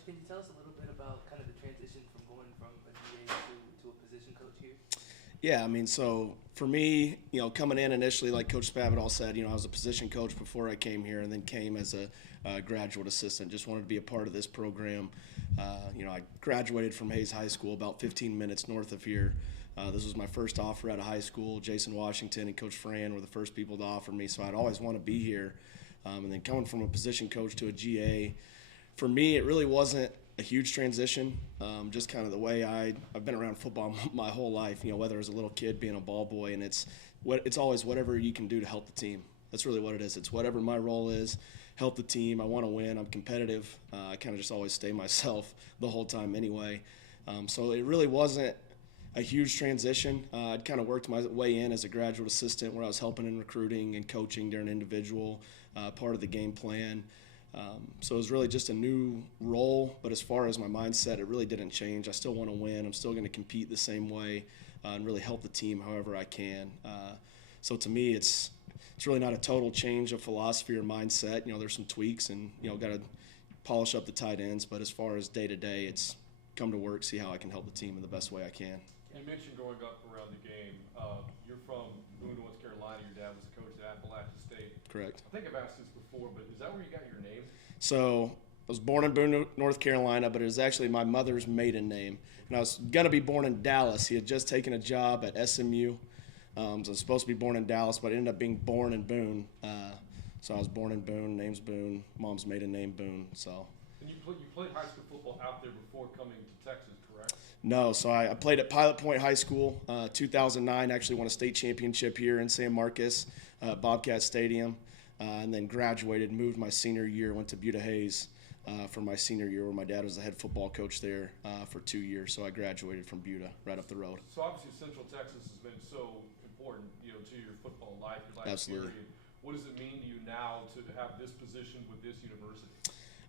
Coach, can you tell us a little bit about kind of the transition from going from a GA to a position coach here? Yeah, I mean, so for me, coming in initially, like Coach Spavital said, I was a position coach before I came here, and then came as a graduate assistant. Just wanted to be a part of this program. I graduated from Hayes High School about 15 minutes north of here. This was my first offer out of high school. Jason Washington and Coach Fran were the first people to offer me, so I'd always want to be here. And then coming from a position coach to a GA, for me, it really wasn't a huge transition. Just kind of the way I've been around football my whole life. Whether as a little kid being a ball boy, and it's always whatever you can do to help the team. That's really what it is. It's whatever my role is, help the team. I want to win. I'm competitive. I kind of just always stay myself the whole time anyway. So it really wasn't a huge transition. I'd kind of worked my way in as a graduate assistant, where I was helping in recruiting and coaching during individual part of the game plan. So it was really just a new role, but as far as my mindset, it really didn't change. I still want to win. I'm still going to compete the same way and really help the team however I can. So to me, it's really not a total change of philosophy or mindset. There's some tweaks, and got to polish up the tight ends. But as far as day to day, it's come to work, see how I can help the team in the best way I can. You mentioned growing up around the game. You're from Boone, North Carolina. Your dad was a coach at Appalachian State. Correct. I think I've asked this before, but is that where you got your name? So I was born in Boone, North Carolina, but it was actually my mother's maiden name. And I was going to be born in Dallas. He had just taken a job at SMU. So I was supposed to be born in Dallas, but I ended up being born in Boone. So I was born in Boone, name's Boone, mom's maiden name Boone. So. And you played high school football out there before coming to Texas, correct? No, so I played at Pilot Point High School. 2009, actually won a state championship here in San Marcos, Bobcat Stadium. And then graduated, moved my senior year, went to Buda Hayes for my senior year, where my dad was the head football coach there for 2 years. So I graduated from Buda, right up the road. So obviously Central Texas has been so important, to your football life, your life Absolutely. period. What does it mean to you now to have this position with this university?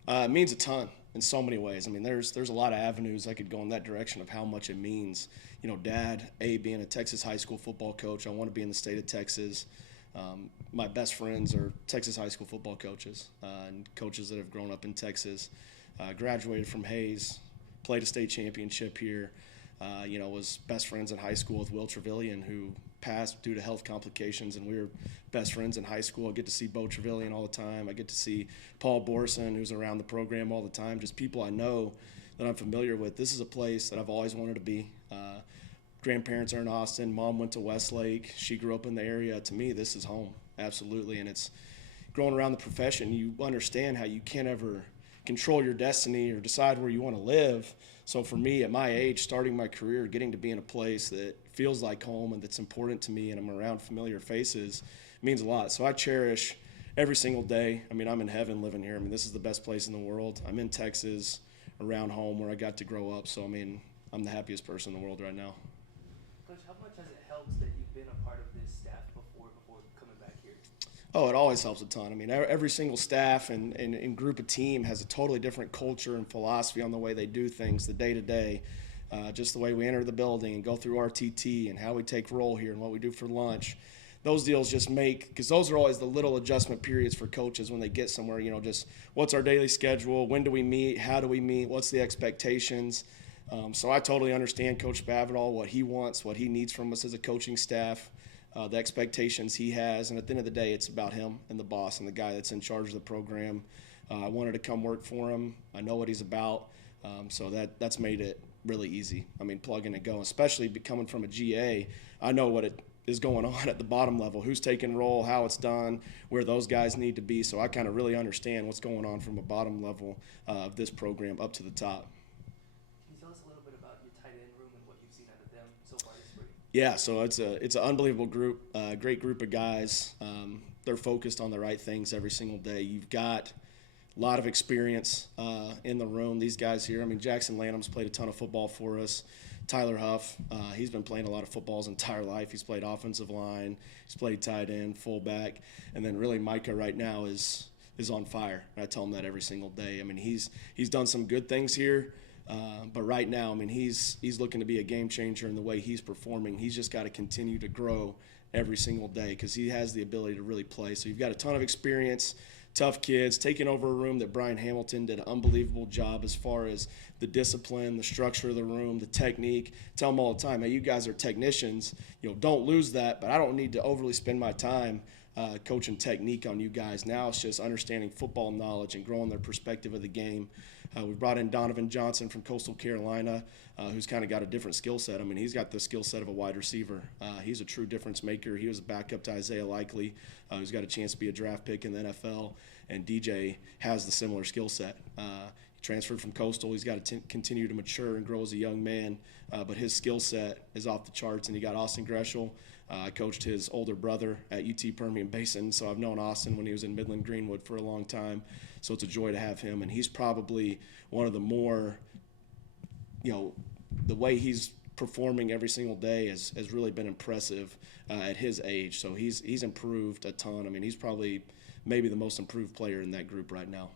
It means a ton in so many ways. I mean, there's a lot of avenues I could go in that direction of how much it means. Dad, being a Texas high school football coach, I want to be in the state of Texas. My best friends are Texas high school football coaches and coaches that have grown up in Texas. Graduated from Hayes, played a state championship here. Was best friends in high school with Will Trevelyan, who passed due to health complications, and we were best friends in high school. I get to see Bo Trevelyan all the time. I get to see Paul Borson, who's around the program all the time, just people I know that I'm familiar with. This is a place that I've always wanted to be. Grandparents are in Austin. Mom went to Westlake. She grew up in the area. To me, this is home, absolutely. And it's growing around the profession, you understand how you can't ever control your destiny or decide where you want to live. So for me, at my age, starting my career, getting to be in a place that feels like home and that's important to me, and I'm around familiar faces, means a lot. So I cherish every single day. I mean, I'm in heaven living here. I mean, this is the best place in the world. I'm in Texas, around home where I got to grow up. So, I mean, I'm the happiest person in the world right now. Coach, how much has it helped that you've been a part of this staff before coming back here? Oh, it always helps a ton. I mean, every single staff and group of team has a totally different culture and philosophy on the way they do things, the day-to-day, just the way we enter the building and go through RTT and how we take roll here and what we do for lunch. Those deals just make, because those are always the little adjustment periods for coaches when they get somewhere, just what's our daily schedule, when do we meet, how do we meet, what's the expectations. So I totally understand Coach Spavital, what he wants, what he needs from us as a coaching staff. The expectations he has, and at the end of the day, it's about him and the boss and the guy that's in charge of the program. I wanted to come work for him. I know what he's about, so that's made it really easy. I mean, plug in and go, especially coming from a GA. I know what it is going on at the bottom level, who's taking role, how it's done, where those guys need to be. So I kind of really understand what's going on from a bottom level of this program up to the top. Can you tell us a little bit about your tight end room and what you've seen out of them so far this spring? Yeah, so it's an unbelievable group, great group of guys. They're focused on the right things every single day. You've got a lot of experience in the room. These guys here, I mean, Jackson Lanham's played a ton of football for us. Tyler Huff, he's been playing a lot of football his entire life. He's played offensive line, he's played tight end, fullback, and then really Micah right now is on fire. I tell him that every single day. I mean, he's done some good things here. But right now, I mean, he's looking to be a game changer in the way he's performing. He's just got to continue to grow every single day because he has the ability to really play. So you've got a ton of experience, tough kids, taking over a room that Brian Hamilton did an unbelievable job as far as the discipline, the structure of the room, the technique. Tell them all the time, hey, you guys are technicians. Don't lose that, but I don't need to overly spend my time coaching technique on you guys. Now it's just understanding football knowledge and growing their perspective of the game. We brought in Donovan Johnson from Coastal Carolina, who's kind of got a different skill set. I mean, he's got the skill set of a wide receiver. He's a true difference maker. He was a backup to Isaiah Likely, who's got a chance to be a draft pick in the NFL. And DJ has the similar skill set. He transferred from Coastal. He's got to continue to mature and grow as a young man, but his skill set is off the charts. And you got Austin Greshel. I coached his older brother at UT Permian Basin, so I've known Austin when he was in Midland Greenwood for a long time. So it's a joy to have him, and he's probably one of the more, the way he's performing every single day has really been impressive at his age. So he's improved a ton. I mean, he's probably maybe the most improved player in that group right now.